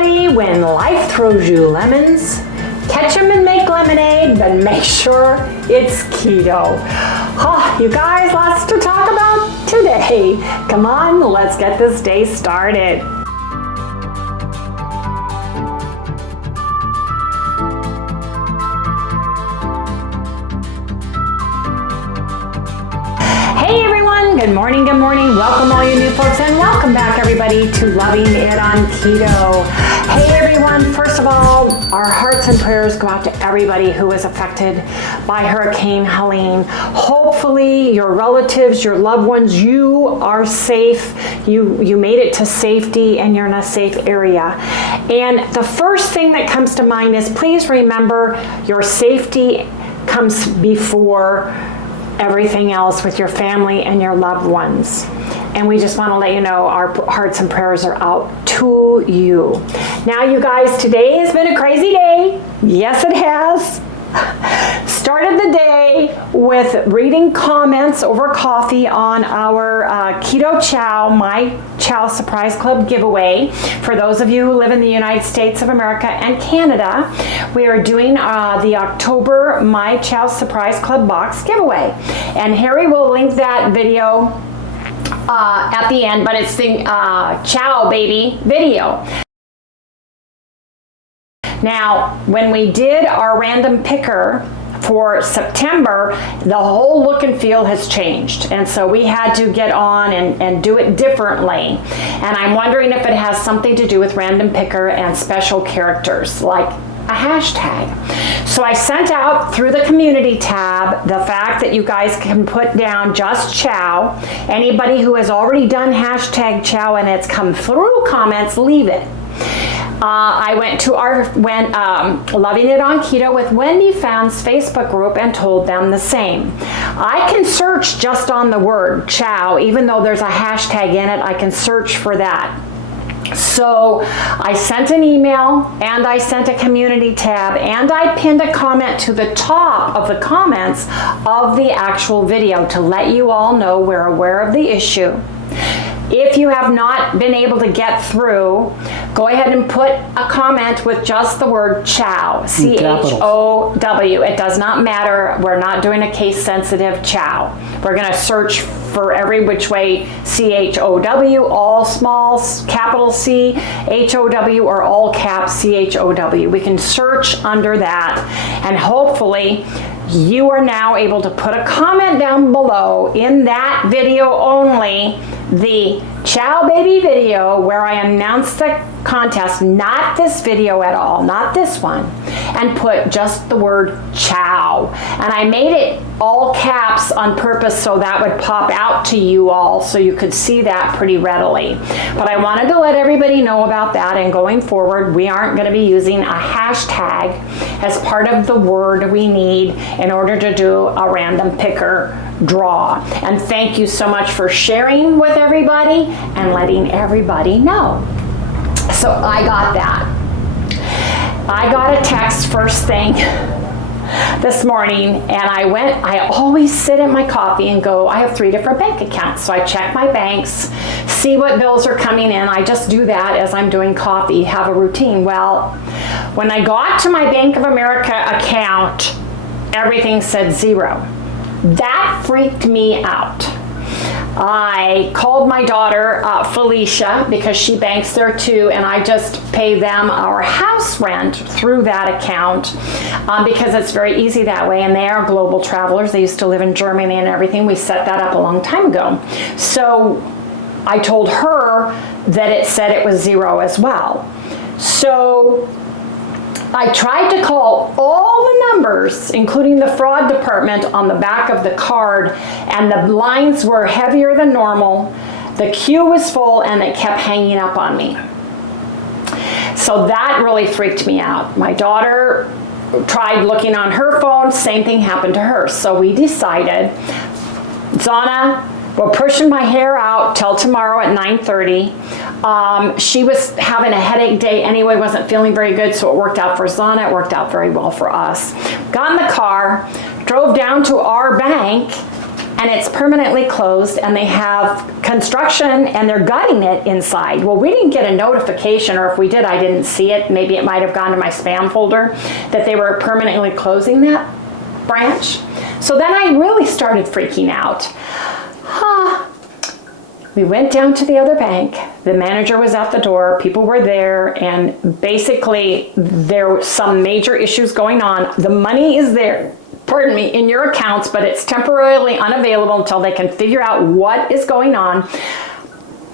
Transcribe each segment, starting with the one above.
everybody, when life throws you lemons, catch them and make lemonade, but make sure it's keto. You guys, lots to talk about today. Come on, let's get this day started. Hey everyone, good morning, welcome all you new folks, and welcome back everybody to Loving It on Keto. Hey everyone, first of all, our hearts and prayers go out to everybody who was affected by Hurricane Helene. Hopefully your relatives, your loved ones, you are safe, you made it to safety and you're in a safe area. And the first thing that comes to mind is please remember your safety comes before everything else with your family and your loved ones. And we just want to let you know our hearts and prayers are out to you. Now you guys, today has been a crazy day. Yes, it has. Started the day with reading comments over coffee on our Keto CHOW, my CHOW Surprise Club giveaway. For those of you who live in the United States of America and Canada, we are doing the October My CHOW Surprise Club box giveaway. And Harry will link that video at the end, but it's the CHOW baby video. Now, when we did our random picker for September, the whole look and feel has changed. And so we had to get on and do it differently. And I'm wondering if it has something to do with random picker and special characters, like a hashtag. So I sent out through the community tab the fact that you guys can put down just CHOW. Anybody who has already done hashtag CHOW and it's come through comments, leave it. I went to our Loving It on Keto with Wendy fans Facebook group and told them the same. I can search just on the word CHOW, even though there's a hashtag in it, I can search for that. So I sent an email and I sent a community tab and I pinned a comment to the top of the comments of the actual video to let you all know we're aware of the issue. If you have not been able to get through, go ahead and put a comment with just the word CHOW, C-H-O-W. It does not matter. We're not doing a case-sensitive CHOW. We're going to search for every which way C-H-O-W, all small, capital C, H-O-W, or all caps C-H-O-W. We can search under that, and hopefully you are now able to put a comment down below in that video only, the CHOW baby video where I announced the contest, not this video at all, not this one, and put just the word CHOW. And I made it all caps on purpose so that would pop out to you all so you could see that pretty readily. But I wanted to let everybody know about that, and going forward we aren't going to be using a hashtag as part of the word we need in order to do a random picker draw. And thank you so much for sharing with everybody and letting everybody know. So I got that. I got a text first thing this morning, and I always sit at my coffee and go, I have 3 different bank accounts. So I check my banks, see what bills are coming in. I just do that as I'm doing coffee, have a routine. Well, when I got to my Bank of America account, everything said 0. That freaked me out. I called my daughter, Felicia, because she banks there too, and I just pay them our house rent through that account because it's very easy that way, and they are global travelers. They used to live in Germany and everything. We set that up a long time ago. So I told her that it said it was 0 as well. So I tried to call all the numbers, including the fraud department, on the back of the card, and the lines were heavier than normal. The queue was full, and it kept hanging up on me. So that really freaked me out. My daughter tried looking on her phone, same thing happened to her. So we decided, Zana, we're pushing my hair out till tomorrow at 9:30. She was having a headache day anyway, wasn't feeling very good, so it worked out for Zana, it worked out very well for us. Got in the car, drove down to our bank, and it's permanently closed, and they have construction and they're gutting it inside. Well, we didn't get a notification, or if we did, I didn't see it. Maybe it might have gone to my spam folder, that they were permanently closing that branch. So then I really started freaking out. We went down to the other bank. The manager was at the door, people were there, and basically there were some major issues going on. The money is there, pardon me, in your accounts, but it's temporarily unavailable until they can figure out what is going on.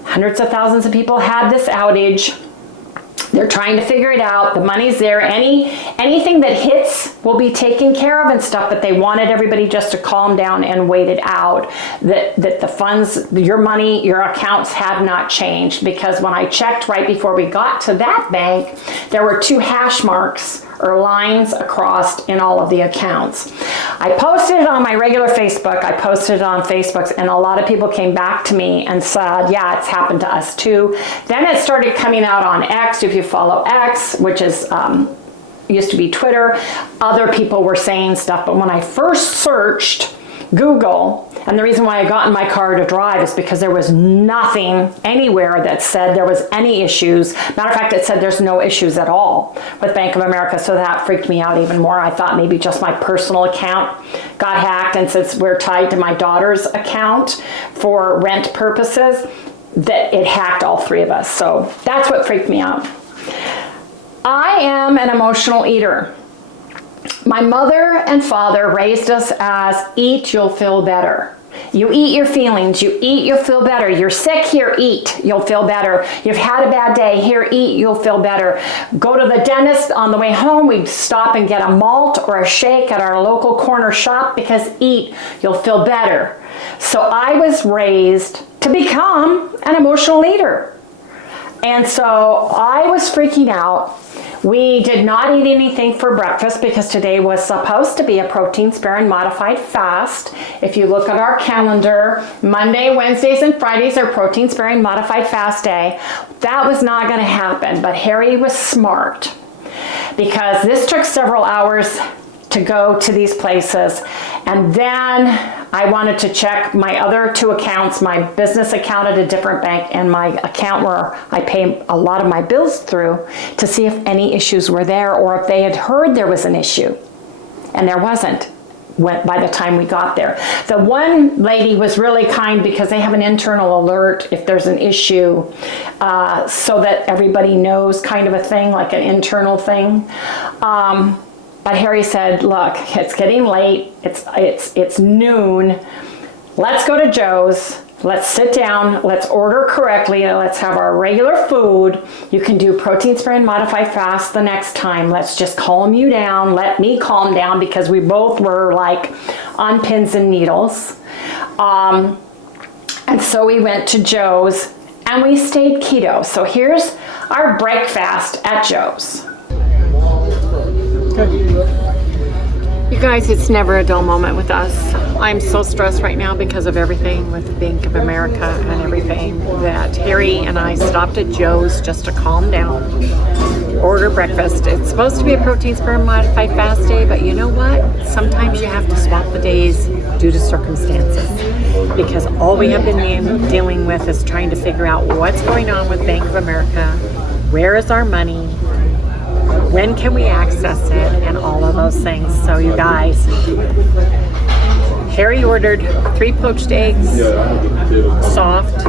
Hundreds of thousands of people had this outage. They're trying to figure it out. The money's there. Anything that hits will be taken care of and stuff, but they wanted everybody just to calm down and wait it out. That the funds, your money, your accounts have not changed, because when I checked right before we got to that bank, there were 2 hash marks or lines across in all of the accounts. I posted it on my regular Facebook. I posted it on Facebook, and a lot of people came back to me and said, yeah, it's happened to us too. Then it started coming out on X. If you follow X, which is used to be Twitter, other people were saying stuff. But when I first searched Google, and the reason why I got in my car to drive is because there was nothing anywhere that said there was any issues. Matter of fact, it said there's no issues at all with Bank of America, so that freaked me out even more. I thought maybe just my personal account got hacked, and since we're tied to my daughter's account for rent purposes, that it hacked all 3 of us. So that's what freaked me out. I am an emotional eater. My mother and father raised us as eat, you'll feel better. You eat your feelings, you eat, you'll feel better. You're sick, here, eat, you'll feel better. You've had a bad day, here, eat, you'll feel better. Go to the dentist, on the way home, we'd stop and get a malt or a shake at our local corner shop, because eat, you'll feel better. So I was raised to become an emotional eater. And so I was freaking out. We did not eat anything for breakfast because today was supposed to be a protein-sparing modified fast. If you look at our calendar, Monday, Wednesdays, and Fridays are protein-sparing modified fast day. That was not going to happen, but Harry was smart, because this took several hours to go to these places. And then I wanted to check my other 2 accounts, my business account at a different bank and my account where I pay a lot of my bills through, to see if any issues were there, or if they had heard there was an issue. And there wasn't by the time we got there. The one lady was really kind, because they have an internal alert if there's an issue, so that everybody knows, kind of a thing, like an internal thing. But Harry said, look, it's getting late, it's noon, let's go to Joe's, let's sit down, let's order correctly, let's have our regular food. You can do protein-sparing modified fast the next time. Let's just calm you down, let me calm down, because we both were like on pins and needles. And so we went to Joe's and we stayed keto. So here's our breakfast at Joe's. You guys, it's never a dull moment with us. I'm so stressed right now because of everything with Bank of America and everything, that Harry and I stopped at Joe's just to calm down, order breakfast. It's supposed to be a protein-sparing modified fast day, but you know what? Sometimes you have to swap the days due to circumstances, because all we have been dealing with is trying to figure out what's going on with Bank of America, where is our money, when can we access it, and all of those things. So you guys, Harry ordered 3 poached eggs, soft,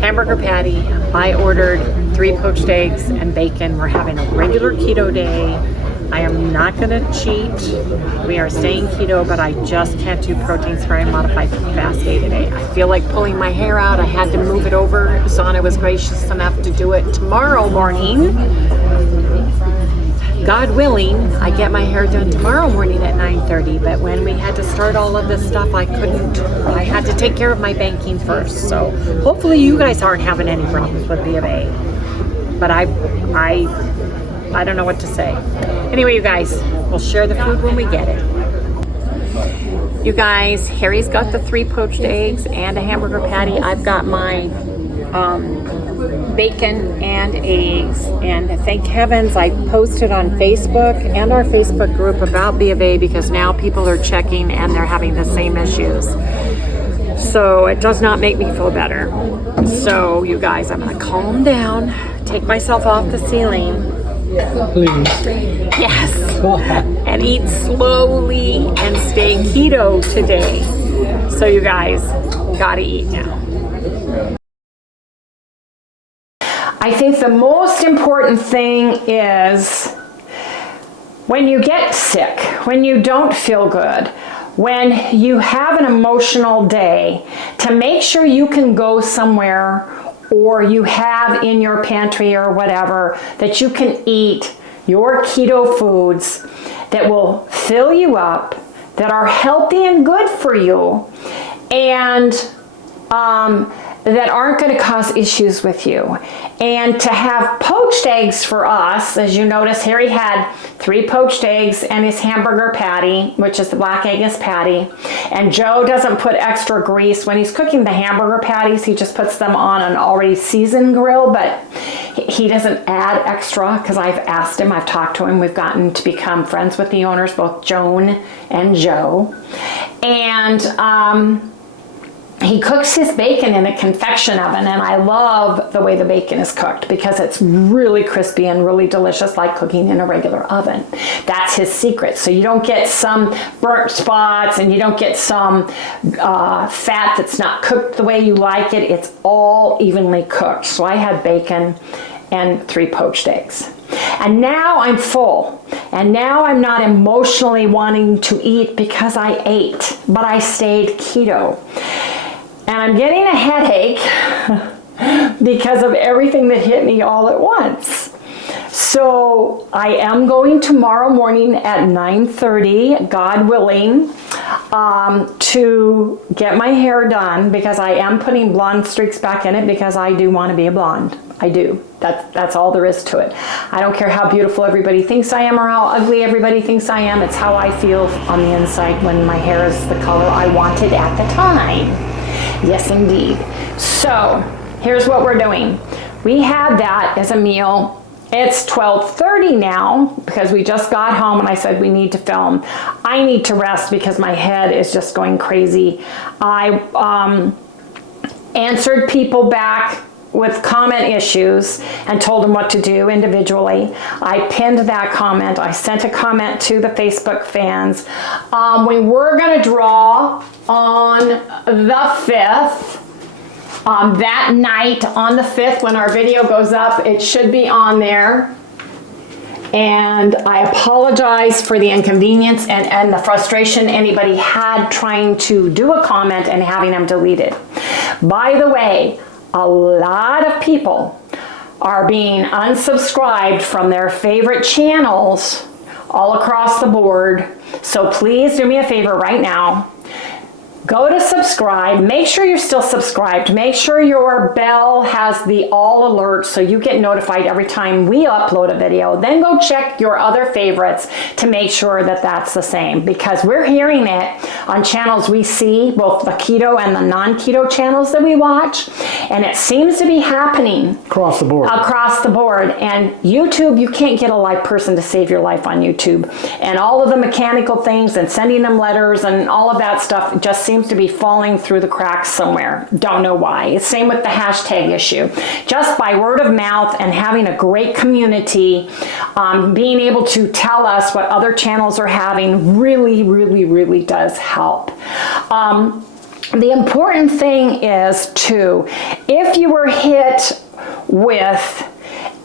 hamburger patty. I ordered 3 poached eggs and bacon. We're having a regular keto day. I am not going to cheat. We are staying keto, but I just can't do protein-sparing modified fast day today. I feel like pulling my hair out. I had to move it over. Zana was gracious enough to do it tomorrow morning. God willing, I get my hair done tomorrow morning at 9:30, but when we had to start all of this stuff, I couldn't. I had to take care of my banking first. So hopefully you guys aren't having any problems with B of A. But I don't know what to say. Anyway, you guys, we'll share the food when we get it. You guys, Harry's got the 3 poached eggs and a hamburger patty. I've got my bacon and eggs, and thank heavens I posted on Facebook and our Facebook group about B of A, because now people are checking and they're having the same issues. So it does not make me feel better. So you guys, I'm gonna calm down, take myself off the ceiling. Please. Yes. And eat slowly and stay keto today. So you guys gotta eat now. I think the most important thing is when you get sick, when you don't feel good, when you have an emotional day, to make sure you can go somewhere, or you have in your pantry or whatever, that you can eat your keto foods that will fill you up, that are healthy and good for you, and that aren't going to cause issues with you. And to have poached eggs for us, as you notice, Harry had 3 poached eggs and his hamburger patty, which is the black eggless patty. And Joe doesn't put extra grease when he's cooking the hamburger patties. He just puts them on an already seasoned grill, but he doesn't add extra, because I've asked him, I've talked to him, we've gotten to become friends with the owners, both Joan and Joe. And he cooks his bacon in a convection oven, and I love the way the bacon is cooked because it's really crispy and really delicious, like cooking in a regular oven. That's his secret. So you don't get some burnt spots, and you don't get some fat that's not cooked the way you like it. It's all evenly cooked. So I had bacon and 3 poached eggs. And now I'm full, and now I'm not emotionally wanting to eat because I ate, but I stayed keto. And I'm getting a headache because of everything that hit me all at once. So I am going tomorrow morning at 9:30, God willing, to get my hair done, because I am putting blonde streaks back in it, because I do want to be a blonde. I do. That's all there is to it. I don't care how beautiful everybody thinks I am or how ugly everybody thinks I am. It's how I feel on the inside when my hair is the color I wanted at the time. Yes, indeed. So here's what we're doing. We had that as a meal. It's 12:30 now, because we just got home and I said we need to film. I need to rest because my head is just going crazy. I answered people back with comment issues and told them what to do individually. I pinned that comment. I sent a comment to the Facebook fans. We were going to draw on the 5th. That night on the 5th, when our video goes up, it should be on there. And I apologize for the inconvenience and the frustration anybody had trying to do a comment and having them deleted. By the way, a lot of people are being unsubscribed from their favorite channels all across the board. So please do me a favor right now. Go to subscribe. Make sure you're still subscribed. Make sure your bell has the all alerts so you get notified every time we upload a video. Then go check your other favorites to make sure that that's the same, because we're hearing it on channels we see, both the keto and the non-keto channels that we watch, and it seems to be happening across the board. Across the board. And YouTube, you can't get a live person to save your life on YouTube. And all of the mechanical things and sending them letters and all of that stuff just seems to be falling through the cracks somewhere. Don't know why. It's same with the hashtag issue. Just by word of mouth and having a great community, being able to tell us what other channels are having really does help. The important thing is too, if you were hit with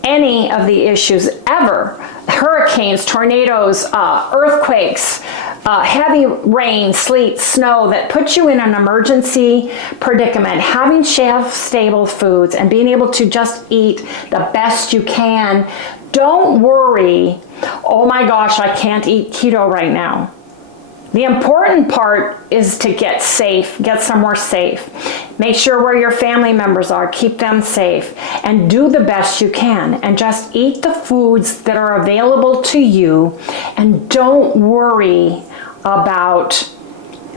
any of the issues ever, hurricanes, tornadoes, earthquakes, heavy rain, sleet, snow that puts you in an emergency predicament, having shelf-stable foods and being able to just eat the best you can, don't worry, oh my gosh, I can't eat keto right now. The important part is to get safe, get somewhere safe. Make sure where your family members are, keep them safe, and do the best you can. And just eat the foods that are available to you, and don't worry about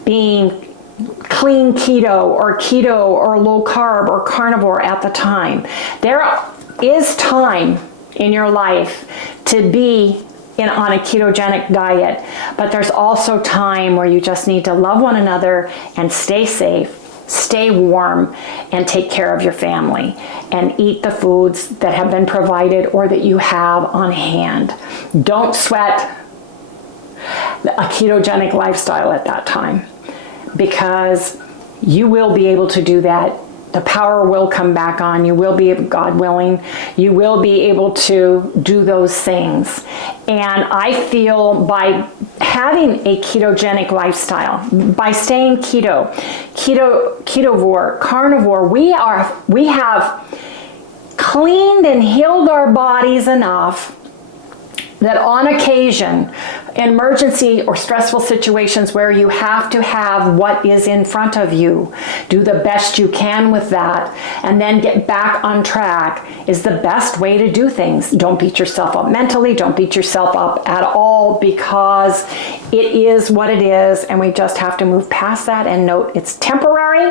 being clean keto or low carb or carnivore at the time. There is time in your life to be on a ketogenic diet, but there's also time where you just need to love one another and stay safe, stay warm, and take care of your family and eat the foods that have been provided or that you have on hand. Don't sweat a ketogenic lifestyle at that time, because you will be able to do that. The power will come back on. You will be, God willing, you will be able to do those things. And I feel by having a ketogenic lifestyle, by staying ketovore, carnivore, we have cleaned and healed our bodies enough that on occasion, emergency or stressful situations where you have to have what is in front of you, do the best you can with that, and then get back on track is the best way to do things. Don't beat yourself up mentally. Don't beat yourself up at all, because it is what it is, and we just have to move past that and note it's temporary,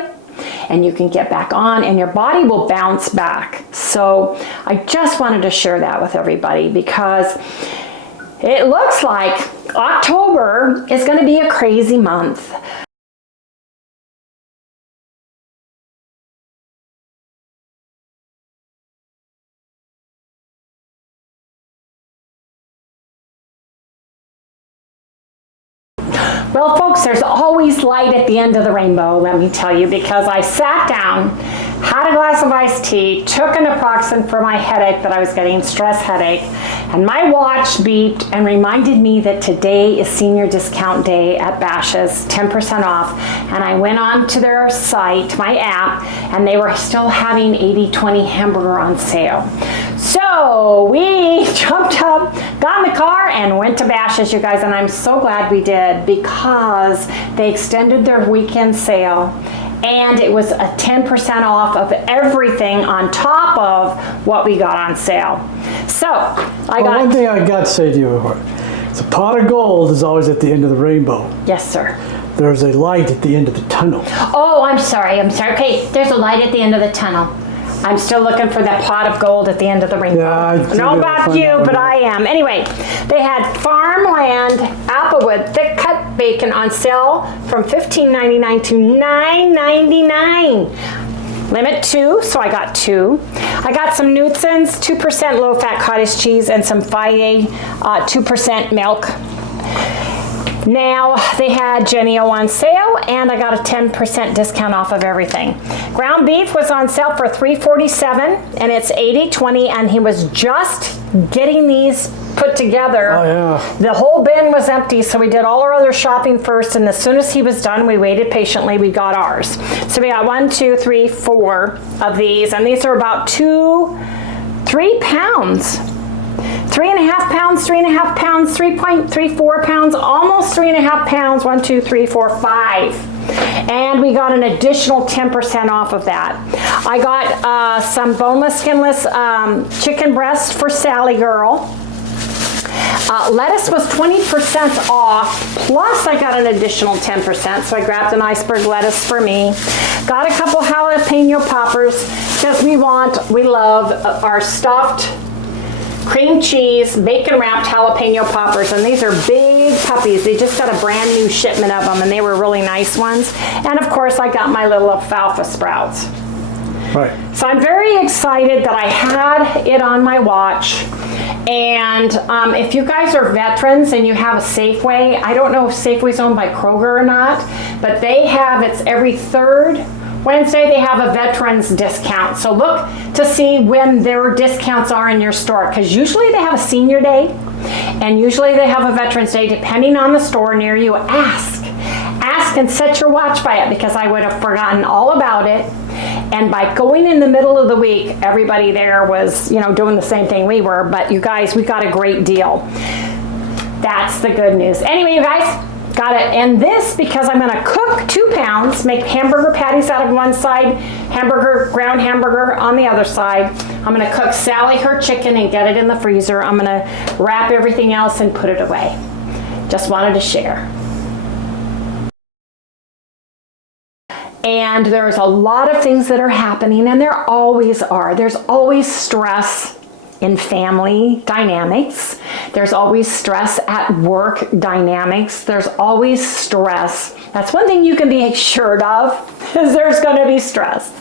and you can get back on and your body will bounce back. So I just wanted to share that with everybody, because it looks like October is going to be a crazy month. Well, folks, there's always light at the end of the rainbow, let me tell you, because I sat down, had a glass of iced tea, took an naproxen for my headache that I was getting, stress headache, and my watch beeped and reminded me that today is senior discount day at Bash's', 10% off. And I went on to their site, my app, and they were still having 80/20 hamburger on sale. So we jumped up, got in the car, and went to Bash's', you guys, and I'm so glad we did, because they extended their weekend sale, and it was a 10% off of everything on top of what we got on sale. So one thing I got to say to you, the pot of gold is always at the end of the rainbow. Yes, sir. There's a light at the end of the tunnel. Oh, I'm sorry. Okay, there's a light at the end of the tunnel. I'm still looking for that pot of gold at the end of the rainbow. Yeah, I don't know about you, but I am. Anyway, they had Farmland Applewood thick cut bacon on sale from $15.99 to $9.99. Limit 2, so I got 2. I got some Nutson's 2% low-fat cottage cheese and some Fage 2% milk. Now they had Jenny-O on sale, and I got a 10% discount off of everything. Ground beef was on sale for $3.47, and it's 80/20, and he was just getting these put together. Oh, yeah. The whole bin was empty, so we did all our other shopping first, and as soon as he was done, we waited patiently, we got ours. So we got 1, 2, 3, 4 of these, and these are about 3 pounds. 3.5 pounds, 3.5 pounds, 3.34 pounds, almost 3.5 pounds, 1, 2, 3, 4, 5. And we got an additional 10% off of that. I got some boneless, skinless chicken breast for Sally Girl. Lettuce was 20% off, plus I got an additional 10%, so I grabbed an iceberg lettuce for me. Got a couple jalapeno poppers, because we love our stuffed cream cheese, bacon wrapped jalapeno poppers, and these are big puppies. They just got a brand new shipment of them, and they were really nice ones. And of course, I got my little alfalfa sprouts. Right. So I'm very excited that I had it on my watch. And if you guys are veterans and you have a Safeway, I don't know if Safeway's owned by Kroger or not, but they have, it's every third Wednesday they have a veterans discount. So look to see when their discounts are in your store, because usually they have a senior day and usually they have a veterans day, depending on the store near you. Ask and set your watch by it, because I would have forgotten all about it. And by going in the middle of the week, everybody there was, doing the same thing we were. But you guys, we got a great deal. That's the good news. Anyway, you guys, got to end this because I'm going to cook 2 pounds, make hamburger patties out of one side, ground hamburger on the other side. I'm going to cook Sally her chicken and get it in the freezer. I'm going to wrap everything else and put it away. Just wanted to share. And there's a lot of things that are happening, and there always are. There's always stress in family dynamics. There's always stress at work dynamics. There's always stress. That's one thing you can be assured of, is there's going to be stress.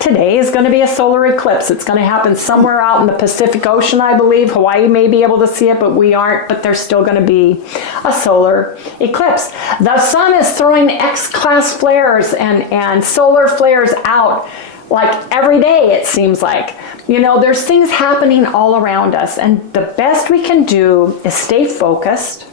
Today is going to be a solar eclipse. It's going to happen somewhere out in the Pacific Ocean, I believe. Hawaii may be able to see it, but we aren't. But there's still going to be a solar eclipse. The sun is throwing X-class flares and solar flares out like every day, it seems like. You know, there's things happening all around us, and the best we can do is stay focused.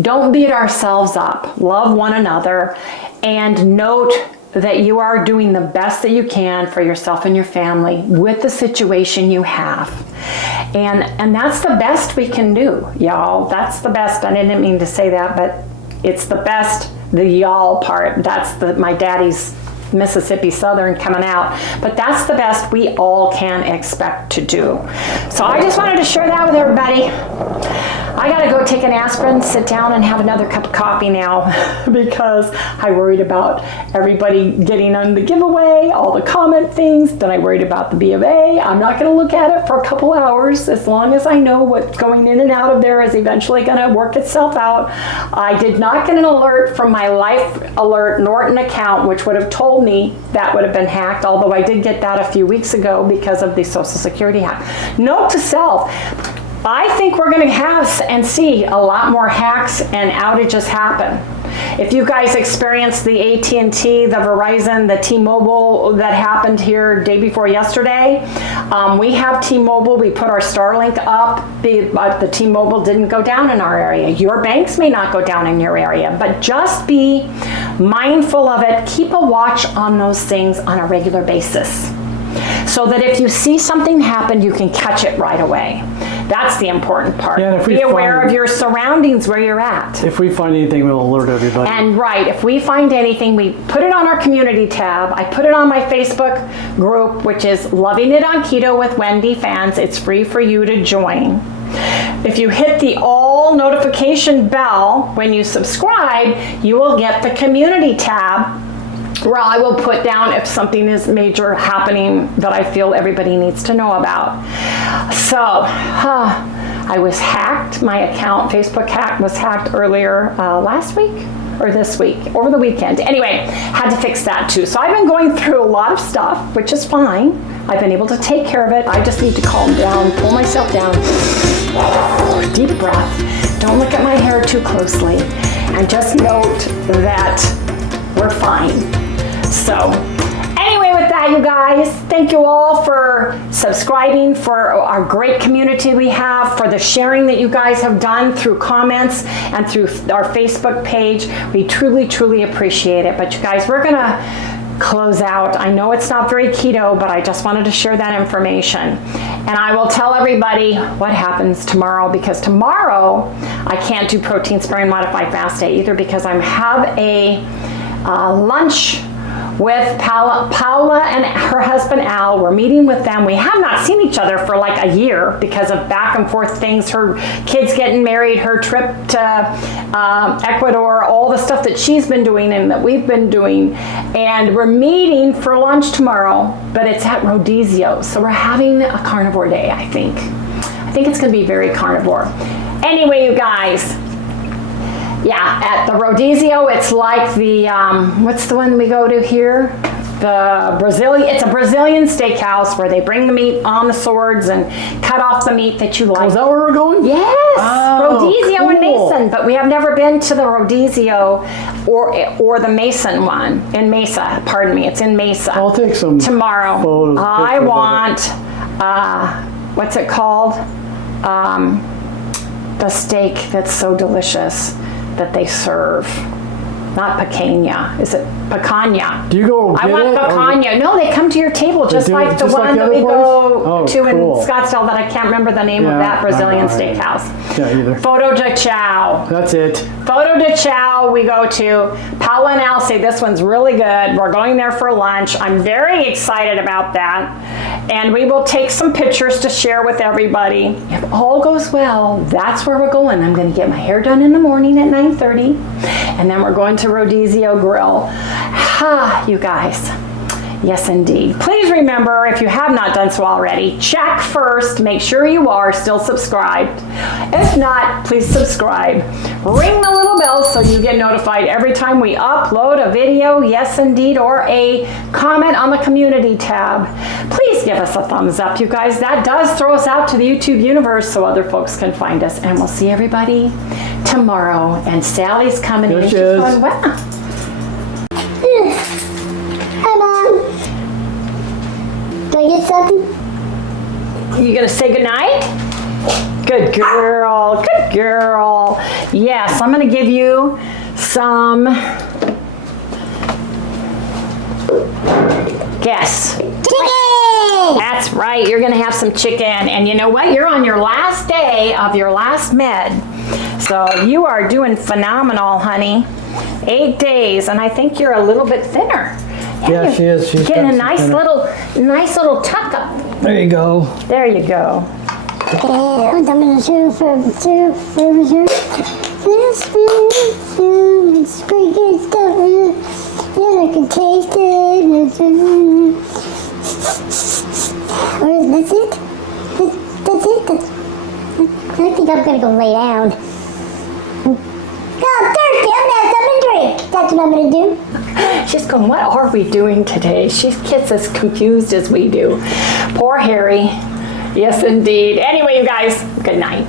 Don't beat ourselves up. Love one another, and note that you are doing the best that you can for yourself and your family with the situation you have. And that's the best we can do, y'all. That's the best. I didn't mean to say that, but it's the best, the y'all part. That's my daddy's Mississippi Southern coming out, but that's the best we all can expect to do. So I just wanted to share that with everybody. I gotta go take an aspirin, sit down, and have another cup of coffee now because I worried about everybody getting on the giveaway, all the comment things. Then I worried about the B of A. I'm not gonna look at it for a couple hours as long as I know what's going in and out of there is eventually gonna work itself out. I did not get an alert from my Life Alert Norton account, which would have told me that would have been hacked, although I did get that a few weeks ago because of the Social Security hack. Note to self, I think we're going to have and see a lot more hacks and outages happen. If you guys experienced the AT&T, the Verizon, the T-Mobile that happened here day before yesterday, we have T-Mobile. We put our Starlink up, but the T-Mobile didn't go down in our area. Your banks may not go down in your area, but just be mindful of it. Keep a watch on those things on a regular basis so that if you see something happen, you can catch it right away. That's the important part. Yeah, be aware of your surroundings where you're at. If we find anything, we'll alert everybody. And right, if we find anything, we put it on our community tab. I put it on my Facebook group, which is Loving It on Keto with Wendy Fans. It's free for you to join. If you hit the all notification bell when you subscribe, you will get the community tab, where I will put down if something is major happening that I feel everybody needs to know about. So, I was hacked. My account, Facebook was hacked earlier last week or this week, over the weekend. Anyway, had to fix that too. So I've been going through a lot of stuff, which is fine. I've been able to take care of it. I just need to calm down, pull myself down. Deep breath. Don't look at my hair too closely. And just note that we're fine. So anyway, with that, you guys, thank you all for subscribing, for our great community we have, for the sharing that you guys have done through comments and through our Facebook page. We truly, truly appreciate it. But you guys, we're gonna close out. I know it's not very keto, but I just wanted to share that information. And I will tell everybody what happens tomorrow, because tomorrow I can't do protein sparing modified fast day either, because I have a lunch with Paula and her husband Al. We're meeting with them. We have not seen each other for like a year because of back and forth things, her kids getting married, her trip to Ecuador, all the stuff that she's been doing and that we've been doing. And we're meeting for lunch tomorrow, but it's at Rodizio. So we're having a carnivore day, I think. I think it's gonna be very carnivore. Anyway, you guys, yeah, at the Rodizio, it's like the, what's the one we go to here? The Brazilian, it's a Brazilian steakhouse where they bring the meat on the swords and cut off the meat that you like. Oh, is that where we're going? Yes, Rodizio cool. in Mason, but we have never been to the Rodizio or the Mason one in Mesa, pardon me, it's in Mesa. I'll take some tomorrow. Photos, I want, what's it called? The steak that's so delicious that they serve. Not picanha. Is it picanha? Do you go get I want picanha. No, they come to your table just like the one that we go to in Scottsdale that I can't remember the name of that Brazilian steakhouse. Yeah, either. Photo de Chow. That's it. Photo de Chow. tomorrow we go to Paula and Al say this one's really good. We're going there for lunch. I'm very excited about that. And we will take some pictures to share with everybody. If all goes well, that's where we're going. I'm going to get my hair done in the morning at 9:30. And then we're going to Rodizio Grill. Ha, you guys. Yes, indeed. Please remember, if you have not done so already, check first. Make sure you are still subscribed. If not, please subscribe. Ring the little bell so you get notified every time we upload a video, yes, indeed, or a comment on the community tab. Please give us a thumbs up, you guys. That does throw us out to the YouTube universe so other folks can find us. And we'll see everybody tomorrow. And Sally's coming in. She's going, wow. Hi, Mom. Do I get something? You gonna say goodnight? Good girl, good girl. Yes, I'm gonna give you some, guess. Chicken! That's right, you're gonna have some chicken. And you know what? You're on your last day of your last med. So you are doing phenomenal, honey. 8 days, and I think you're a little bit thinner. Yeah, she is. She's getting a nice little tuck up. There you go. There you go. I'm gonna serve it's pretty good stuff. Yeah, I can taste it. That's it? That's it? I think I'm gonna go lay down. Oh, I'm thirsty. I'm gonna have something to drink. That's what I'm gonna do. She's going, what are we doing today? She gets as confused as we do. Poor Harry. Yes, indeed. Anyway, you guys, good night.